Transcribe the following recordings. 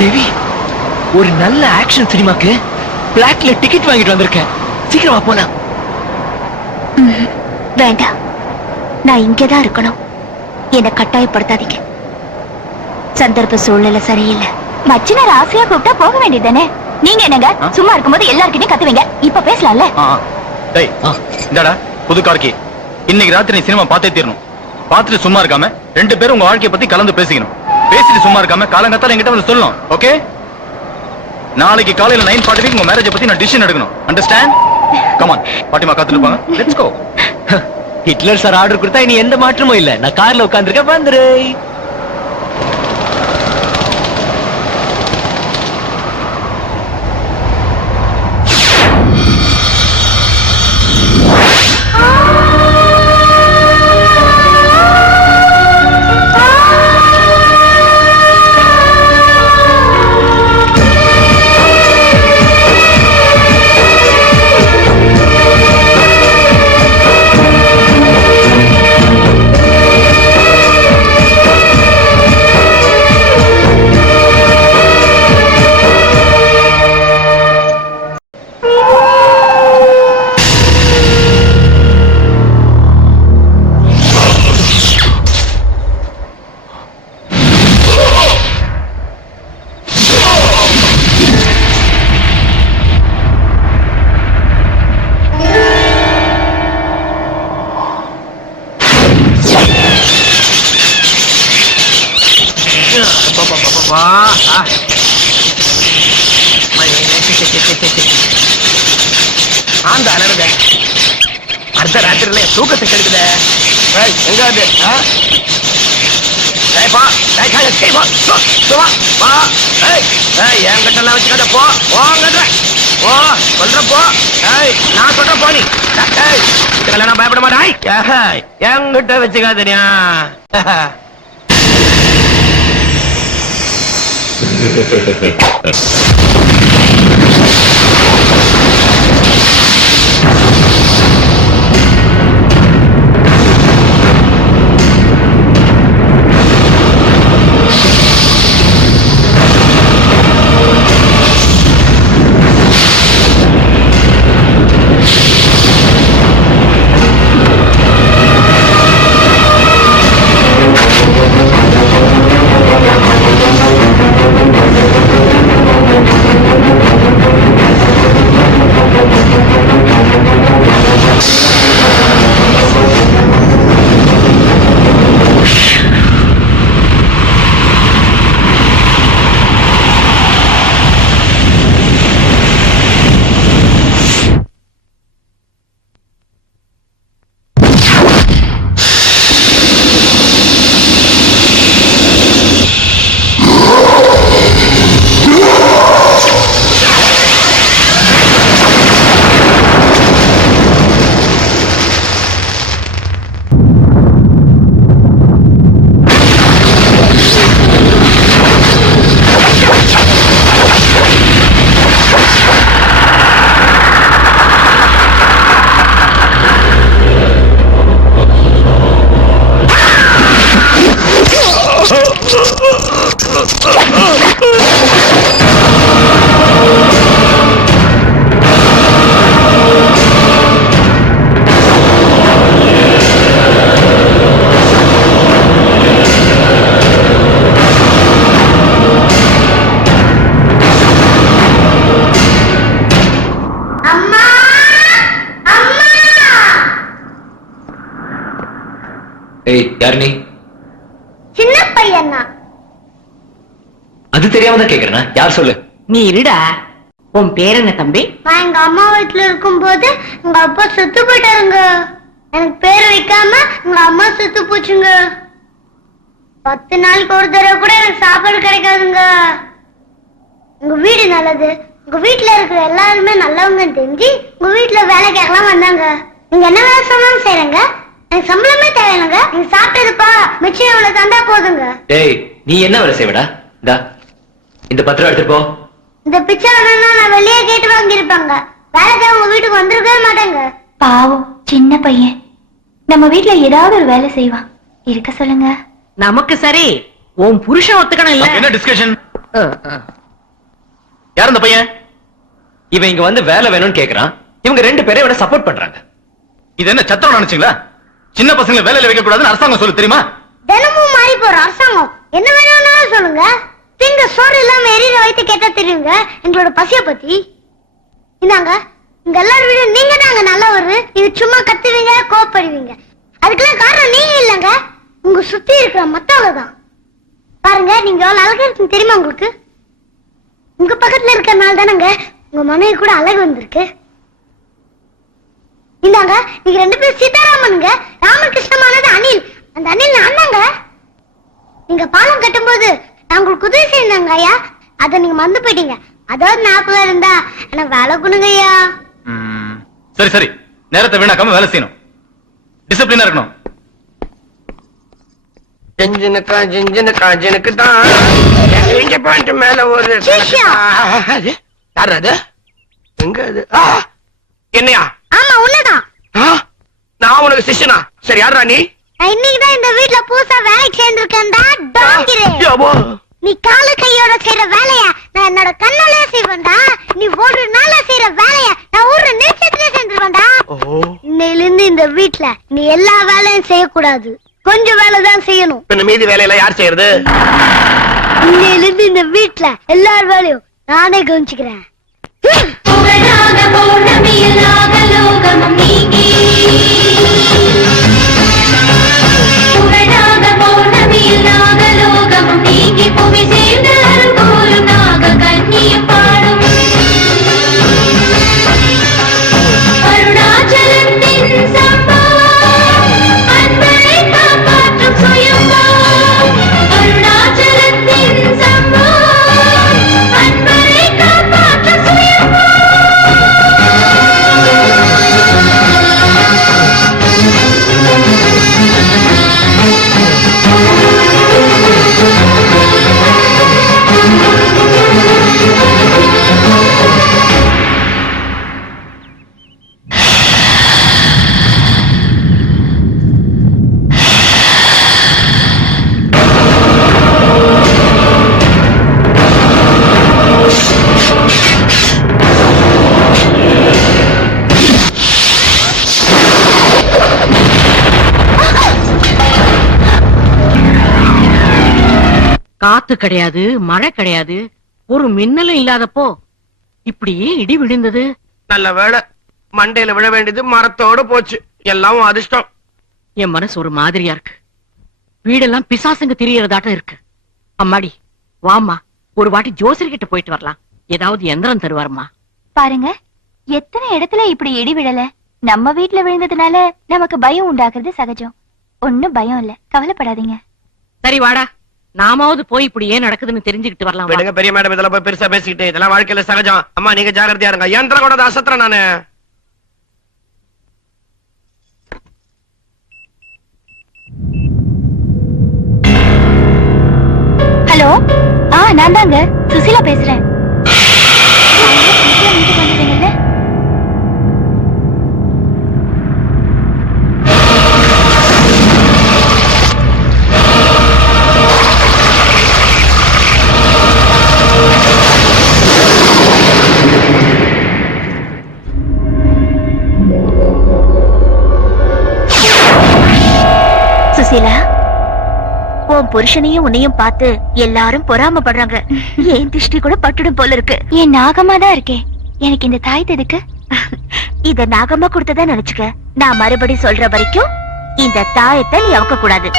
தேவி, ஒரு நல்ல ஆக்ஷன் சினிமாக்கு பிளாக்ல டிக்கெட் வாங்கிட்டு வந்திருக்கேன். சீக்கிரமா போலாம். வேண்டாம், நான் இங்கதான் இருக்கணும். என்ன கட்டாயப்படுத்தாதீங்க. சந்தர்ப்ப சூழ்நிலை சரியில்லை. மச்சினர் ஆசையா கூப்பிட்டா போக வேண்டியதானே. நீங்க என்னங்க சும்மா இருக்கும்போது எல்லாருக்கிட்டையும் கத்துவீங்க. இப்ப பேசலாம்ல. இந்தாடா புது கார்கி. இன்னைக்கு ராத்திரி நீ சினிமா பார்த்தே தீரணும். பார்த்துட்டு சும்மா இருக்காம 2 பேரும் உங்க வாழ்க்கையை பத்தி கலந்து பேசிக்கணும். பேசிட்டு சும்மா இருக்காம காலங்கத்தால என்கிட்ட வந்து சொல்லணும். ஓகே? நாளைக்கு காலையில 9:45 உங்க மேரேஜ் பத்தி நான் டிசிஷன் எடுக்கணும். அண்டர்ஸ்டாண்ட்? கம் ஆன், பாட்டிமா காத்துட்டு இருப்பாங்க. Let's go. Hitler sir order கொடுத்தா இனி எந்த மாற்றமும் இல்ல. நான் கார்ல உட்கார்ந்திருக்கேன். வந்துரு. அடுத்த ராத்திரில தூக்கத்தை கெடுக்குத. எங்க அது? என்கிட்ட எல்லாம் வச்சுக்காத. போ போங்கன்ற போ சொல்ற போ. நான் சொல்ற போ. நீ இதுக்கெல்லாம் பயப்பட மாட்டாய். என்கிட்ட வச்சுக்காதனியா? யார் நீ? சின்ன பையன். அது தெரியாம தான் கேக்குறேன். யார் சொல்லு? நீ இருடா. உன் பேர் என்ன தம்பி? நான் எங்க அம்மா வீட்டுல இருக்கும் போது எங்க அப்பா செத்து போயிட்டாருங்க. எனக்கு பேர் வைக்காம எங்க அம்மா செத்து போச்சுங்க. 10 நாளைக்கு ஒரு தடவை கூட எனக்கு சாப்பாடு கிடைக்காதுங்க. உங்க வீடு நல்லது, உங்க வீட்டுல இருக்கிற எல்லாருமே நல்லவங்க தெரிஞ்சு உங்க வீட்டுல வேலை கேட்கலாம் வந்தாங்க. நீங்க என்ன வேலை சொன்னாலும் செய்யறங்க. எனக்கு சம்பளமே தேவையில்லைங்க. நீங்க சாப்பிட்டதுப்பா மிச்சம் எவ்வளவு தந்தா போதுங்க. டேய், நீ என்ன வேலை செய்வடா? இந்த 10 ரூபா எடுத்துட்டு போ. இந்த பிச்சை வேணும்னா நான் வெளியே கேட்டு வாங்கியிருப்பாங்க. வேலைக்கு உங்க வீட்டுக்கு வந்திருக்கவே மாட்டாங்க. பாவம் சின்ன பையன். நம்ம வீட்டுல ஏதாவது ஒரு வேலை செய்வான். இருக்க சொல்லுங்க. நமக்கு சரி, உன் புருஷன் ஒத்துக்கணும் இல்ல? என்ன டிஸ்கஷன்? யார் அந்த பையன்? இவன் இங்க வந்து வேலை வேணும்னு கேக்குறான். இவங்க 2 பேரும் இவனை சப்போர்ட் பண்றாங்க. இது என்ன சத்திரம் நினைச்சீங்களா? சின்ன பசங்களை வேலையில வைக்க கூடாதுன்னு அரசாங்கம் சொல்லு தெரியுமா? தினமும் மாறி போற அரசாங்கம் என்ன வேணும்னாலும் சொல்லுங்க. திங்க சோறு இல்லாம எரியிற வைத்து கேட்டா தெரியுங்க எங்களோட பசிய பத்தி. இந்தாங்க, இங்க எல்லாரும் விட நீங்க தாங்க நல்லவரு. நீங்க சும்மா கத்துவீங்க, கோவப்படுவீங்க. அதுக்கெல்லாம் காரணம் நீங்க இல்லங்க, உங்க சுத்தி இருக்கிற மத்தவங்க தான். பாருங்க, நீங்க எவ்வளவு அழகா இருக்குன்னு தெரியுமா உங்களுக்கு? உங்க பக்கத்துல இருக்கிறனால தானங்க உங்க மனைவி கூட அழகு வந்திருக்கு. இந்தாங்க, நீங்க 2 பேரும் சீதாராமனுங்க. ராமகிருஷ்ணமானது அனில். அந்த அனில் நான் தாங்க. நீங்க பாலம் கட்டும்போது நான் உங்களுக்கு உதவி செய்தாங்க ஐயா. அத நீங்க மறந்து போயிட்டீங்க. அதாவது ஞாபகம் இருந்தா எனக்கு வேலை கொடுங்க ஐயா. சரி சரி, நேரத்தை வீணாக்காம வேலை செய்யணும். டிசிப்ளினா இருக்கணும். ஜிஞ்சினுக்கு தான் இங்க பாயிண்ட் மேல ஒரு சிஷ்யா. யார் அது? எங்க அது? என்னையா? ஆமா, உன்னதான். நான் உனக்கு சிஷ்யனா? சரி, யாரா நீ? நான் இன்னைக்குதான் இந்த வீட்ல புதுசா வேலைக்கு சேர்ந்திருக்கேன்டா. நீ காலு கையோட செய்யற வேலைய நான் என்னோட கண்ணால செய்வேன்டா. நீ ஒரு நாள செய்யற வேலைய நான் ஒரு நிமிஷத்துல செஞ்சிருவேன்டா. இன்னையில இருந்து இந்த வீட்ல நீ எல்லா வேலையும் செய்யக்கூடாது, கொஞ்சம் வேலை தான் செய்யணும். இந்த மீதி வேலையெல்லாம் யார் செய்யறது? இன்னையில இருந்து இந்த வீட்ல எல்லார் வேலையும் நானே கவனிச்சுக்கிறேன். காத்து கிடையாது, மழை கிடையாது, ஒரு மின்னலும் இல்லாதப்போ இப்படியே இடி விழுந்தது. நல்ல வேளை, மண்டையில விழ வேண்டியது மரத்தோட போச்சு. எல்லாம் அதிர்ஷ்டம். என் மனசு ஒரு மாதிரியா இருக்கு. வீடெல்லாம் பிசாசுங்க திரியறதாட்டம் இருக்கு. அம்மாடி, வாமா, ஒரு வாட்டி ஜோசியர்கிட்ட போயிட்டு வரலாம். ஏதாவது எந்திரம் தருவாருமா? பாருங்க, எத்தனை இடத்துல இப்படி இடி விழல. நம்ம வீட்டுல விழுந்ததுனால நமக்கு பயம் உண்டாக்குறது சகஜம். ஒண்ணும் பயம் இல்ல, கவலைப்படாதீங்க. சரி வாடா, நாமாவது போய் இப்படி ஏன் நடக்குதுன்னு தெரிஞ்சுக்கிட்டு வரலாம். விடுங்க பெரிய மேடம், இதெல்லாம் போய் பெருசா பேசிக்கிட்டு. இதெல்லாம் வாழ்க்கையில சகஜம். அம்மா, நீங்க ஜாகிரதையா இருங்க. யந்திரம் கூட அசத்துறேன் நானு. ஹலோ, நான் தாங்க சுசிலா பேசுறேன். சுசிலா, உன் புருஷனையும் உன்னையும் பார்த்து எல்லாரும் பொறாமப்படுறாங்க. என் திருஷ்டி கூட பட்டுடும் போல இருக்கு. என் நாகமா தான் இருக்கேன். எனக்கு இந்த தாய் எதுக்கு? இத நாகமா கொடுத்ததா நினைச்சுக்க. நான் மறுபடி சொல்ற வரைக்கும் இந்த தாயத்தை நீ அவுக்க கூடாது.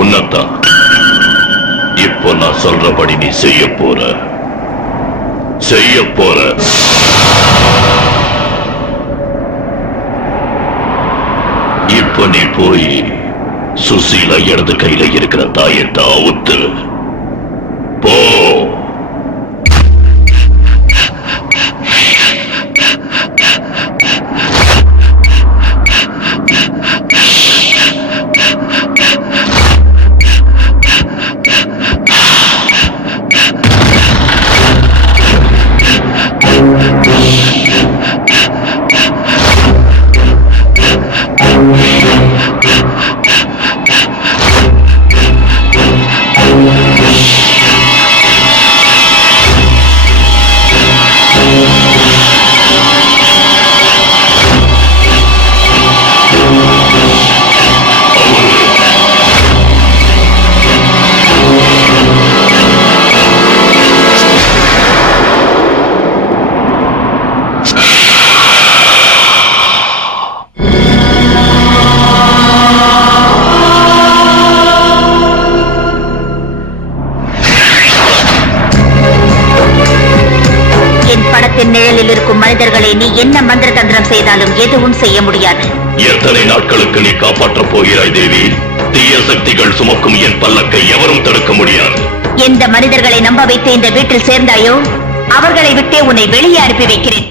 உன்னதான் இப்போ நான் சொல்றபடி நீ செய்ய போற. இப்ப நீ போய் சுசீலா இடது கையில இருக்கிற தாயத்தை அவுத்து போ. இருக்கும் மனிதர்களை நீ என்ன மந்திர தந்திரம் செய்தாலும் எதுவும் செய்ய முடியாது. எத்தனை நாட்களுக்கு நீ காப்பாற்றப் போகிறாய் தேவி? தீய சக்திகள் சுமக்கும் என் பல்லக்கை எவரும் தடுக்க முடியாது. எந்த மனிதர்களை நம்ப வைத்து இந்த வீட்டில் சேர்ந்தாயோ அவர்களை விட்டே உன்னை வெளியே அனுப்பி வைக்கிறேன்.